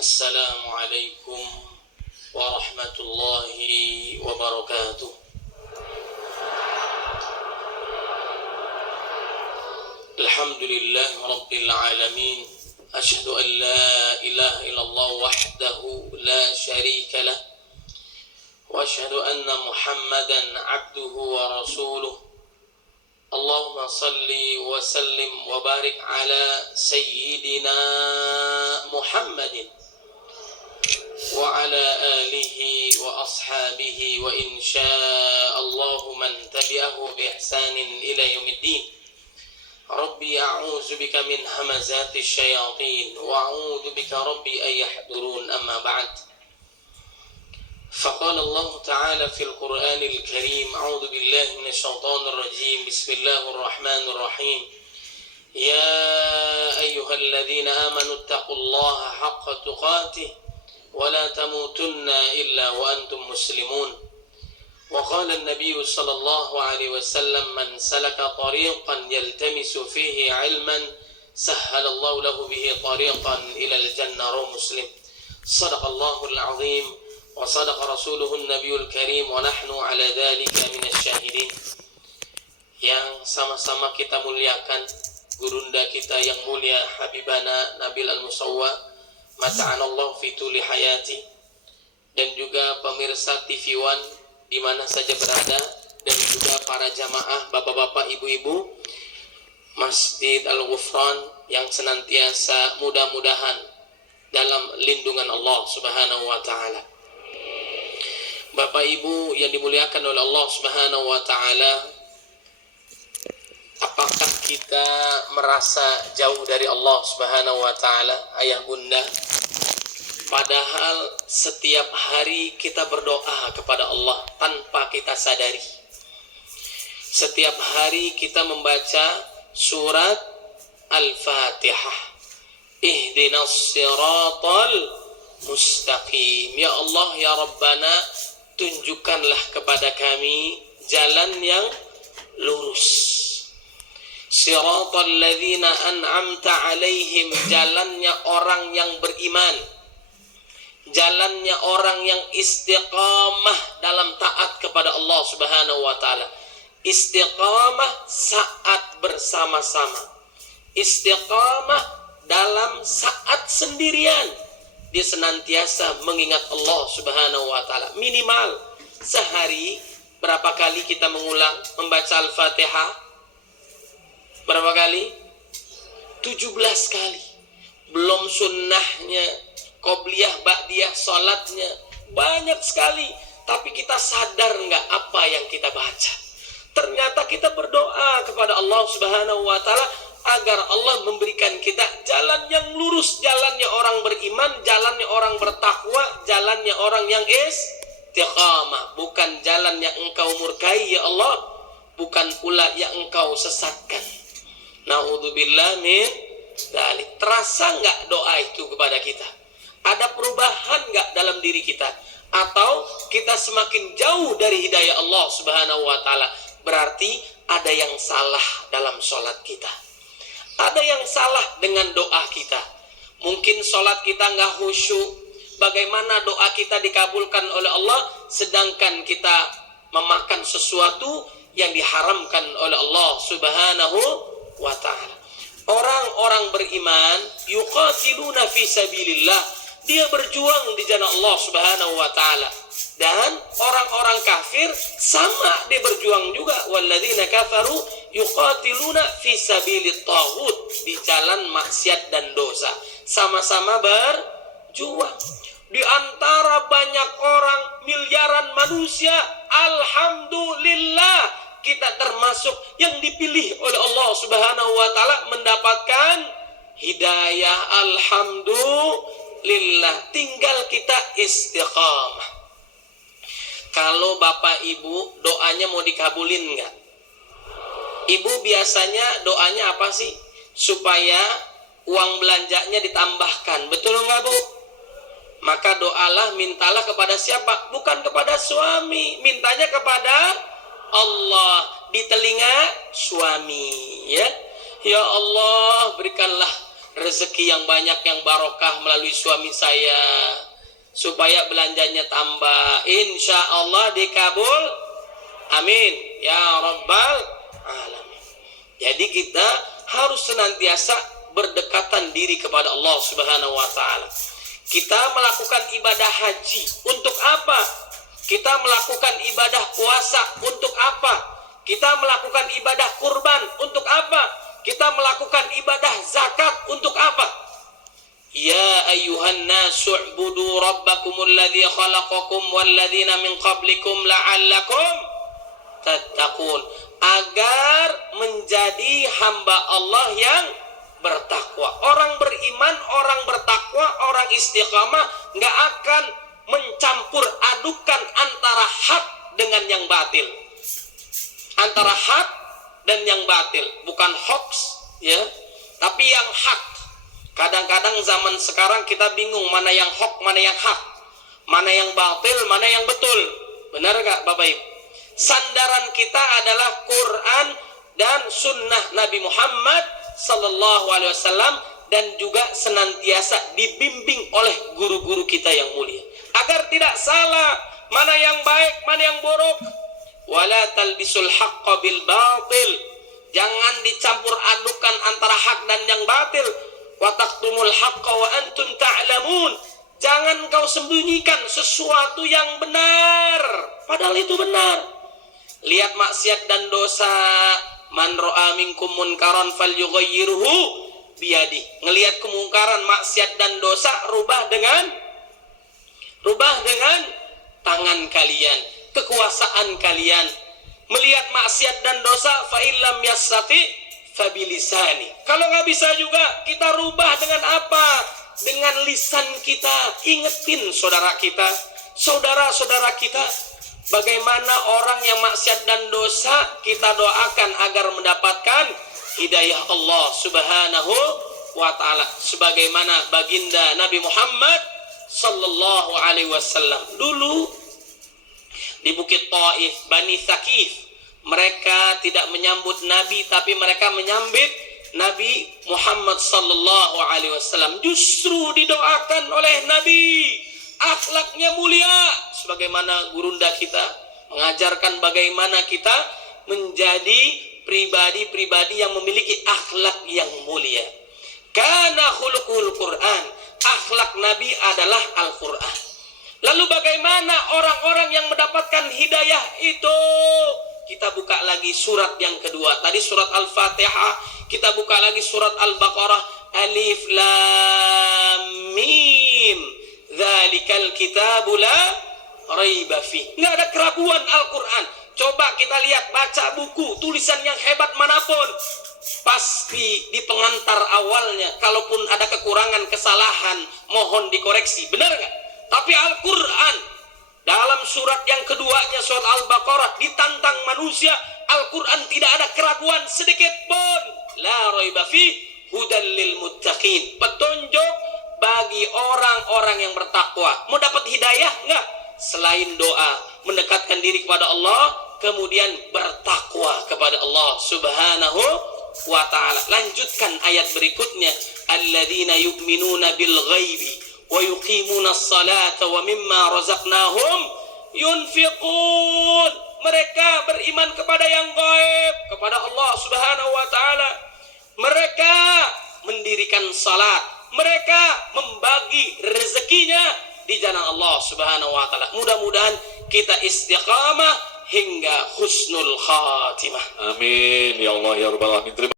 Assalamualaikum warahmatullahi wabarakatuh. Alhamdulillah Rabbil Alamin. Ashhadu an la ilaha illallah wahdahu la sharika lah. Wa ashhadu anna Muhammadan abduhu wa rasuluh. Allahumma salli wa sallim wa barik ala sayyidina Muhammadin wa ala alihi wa ashabihi wa insya'allahu man tabi'ahu bi ihsanin ila yaumiddin. Rabbi a'udzu bika min hamazati syayatin wa a'udzu bika rabbi an yahdurun, amma ba'd. فقال الله تعالى في القرآن الكريم: أعوذ بالله من الشيطان الرجيم، بسم الله الرحمن الرحيم. يا أيها الذين آمنوا اتقوا الله حق تقاته ولا تموتن إلا وأنتم مسلمون. وقال النبي صلى الله عليه وسلم: من سلك طريقا يلتمس فيه علما سهل الله له به طريقا إلى الجنة. رواه مسلم. صدق الله العظيم وصدق رسوله النبي الكريم ونحن على ذلك من الشاهدين. Yang sama-sama kita muliakan gurunda kita yang mulia Habibana Nabil Al-Musawwa mata'anallahu fi tuli hayati, dan juga pemirsa TV One di mana saja berada, dan juga para jamaah bapak-bapak ibu-ibu Masjid Al-Ghufran yang senantiasa mudah-mudahan dalam lindungan Allah Subhanahu wa taala. Bapak Ibu yang dimuliakan oleh Allah Subhanahu wa taala, apakah kita merasa jauh dari Allah Subhanahu wa taala, ayah bunda? Padahal setiap hari kita berdoa kepada Allah tanpa kita sadari. Setiap hari kita membaca surat Al-Fatihah. Ihdinas siratal mustaqim. Ya Allah, ya Rabbana, tunjukkanlah kepada kami jalan yang lurus. Siratal ladzina an'amta alaihim, jalannya orang yang beriman, jalannya orang yang istiqamah dalam taat kepada Allah Subhanahu wa taala. Istiqamah saat bersama-sama, istiqamah dalam saat sendirian. Dia senantiasa mengingat Allah Subhanahu wa taala. Minimal sehari berapa kali kita mengulang membaca Al-Fatihah? Berapa kali? 17 kali. Belum sunnahnya, qobliyah, ba'diyah, salatnya, banyak sekali. Tapi kita sadar nggak apa yang kita baca? Ternyata kita berdoa kepada Allah Subhanahu wa taala agar Allah memberikan kita jalan yang lurus, jalannya orang beriman, jalannya orang bertakwa, jalannya orang yang istiqamah, bukan jalan yang engkau murkai ya Allah, bukan pula yang engkau sesatkan. Na'udzubillah min dzalik. Terasa nggak doa itu kepada kita? Ada perubahan nggak dalam diri kita? Atau kita semakin jauh dari hidayah Allah Subhanahu wa taala? Berarti ada yang salah dalam sholat kita. Ada yang salah dengan doa kita. Mungkin sholat kita nggak khusyuk. Bagaimana doa kita dikabulkan oleh Allah, sedangkan kita memakan sesuatu yang diharamkan oleh Allah Subhanahu wa ta'ala. Orang-orang beriman yuqatiluna fi sabilillah, dia berjuang di jalan Allah Subhanahu wa ta'ala. Dan orang-orang kafir sama, dia berjuang juga. Walladzina kafaru yuqatiluna fi sabilit taghut, di jalan maksiat dan dosa. Sama-sama berjuang. Di antara banyak orang, miliaran manusia, alhamdulillah kita termasuk yang dipilih oleh Allah Subhanahu wa taala mendapatkan hidayah. Alhamdulillah, tinggal kita istiqamah. Kalau bapak ibu doanya mau dikabulin nggak? Ibu biasanya doanya apa sih? Supaya uang belanjanya ditambahkan, betul nggak bu? Maka doalah, mintalah kepada siapa? Bukan kepada suami, mintanya kepada Allah di telinga suami, ya. Ya Allah, berikanlah rezeki yang banyak yang barokah melalui suami saya, supaya belanjanya tambah. Insya Allah dikabul. Amin ya rabbal alamin. Jadi kita harus senantiasa berdekatan diri kepada Allah Subhanahu wa taala. Kita melakukan ibadah haji untuk apa? Kita melakukan ibadah puasa untuk apa? Kita melakukan ibadah kurban untuk apa? Kita melakukan ibadah zakat untuk apa? Ya ayyuhan nasu u'budu rabbakumul ladzi khalaqakum wal ladzina min qablikum la'allakum tattaqun. Agar menjadi hamba Allah yang bertakwa. Orang beriman, orang bertakwa, orang istiqamah nggak akan mencampur adukan antara hak dengan yang batil. Antara hak dan yang batil, bukan hoax ya, tapi yang hak. Kadang-kadang zaman sekarang kita bingung mana yang hoax, mana yang hak, mana yang batil, mana yang betul. Benar gak Bapak Ibu? Sandaran kita adalah Quran dan sunnah Nabi Muhammad sallallahu alaihi wasallam, dan juga senantiasa dibimbing oleh guru-guru kita yang mulia agar tidak salah mana yang baik, mana yang buruk. Wala talbisul haqqa bil batil. Jangan dicampur adukan antara hak dan yang batil. Wa taqtumul haqqa wa antum ta'lamun. Jangan kau sembunyikan sesuatu yang benar padahal itu benar. Lihat maksiat dan dosa. Man ra'a minkum munkaran falyughayyirhu biyadi. Ngelihat kemungkaran, maksiat dan dosa, rubah dengan tangan kalian, kekuasaan kalian. Melihat maksiat dan dosa, fa illam yastati fabilisani. Kalau nggak bisa juga, kita rubah dengan apa? Dengan lisan kita. Ingetin saudara kita, saudara-saudara kita, bagaimana orang yang maksiat dan dosa, kita doakan agar mendapatkan hidayah Allah Subhanahu wa ta'ala. Sebagaimana baginda Nabi Muhammad sallallahu alaihi wasallam dulu di Bukit Taif, Bani Thaqif, mereka tidak menyambut Nabi, tapi mereka menyambut Nabi Muhammad sallallahu alaihi wasallam. Justru didoakan oleh Nabi, akhlaknya mulia, sebagaimana gurunda kita mengajarkan bagaimana kita menjadi pribadi-pribadi yang memiliki akhlak yang mulia. Kana khuluqul Quran, akhlak Nabi adalah Al-Quran. Lalu bagaimana orang-orang yang mendapatkan hidayah itu? Kita buka lagi surat yang kedua. Tadi surat Al-Fatihah, kita buka lagi surat Al-Baqarah. Alif Lam Mim. Dzalikal kitabu la raiba fi. Nggak ada keraguan Al-Quran. Coba kita lihat, baca buku, tulisan yang hebat manapun, pasti di pengantar awalnya, kalaupun ada kekurangan, kesalahan, mohon dikoreksi. Benar nggak? Tapi Al-Quran dalam surat yang keduanya, surat Al-Baqarah, ditantang manusia. Al-Quran tidak ada keraguan sedikit pun. La raiba fi hudal lil muttaqin. Petunjuk bagi orang-orang yang bertakwa. Mau dapat hidayah nggak? Selain doa, mendekatkan diri kepada Allah, kemudian bertakwa kepada Allah Subhanahu wa ta'ala. Lanjutkan ayat berikutnya. Alladzina yu'minuna bil ghaibi wa yuqimuna as-salata wa mimma razaqnahum yunfiqun. Mereka beriman kepada yang gaib, kepada Allah Subhanahu wa ta'ala. Mereka mendirikan salat, mereka membagi rezekinya di jalan Allah Subhanahu wa ta'ala. Mudah-mudahan kita istiqamah hingga husnul khatimah. Amin ya Allah ya rabbal alamin.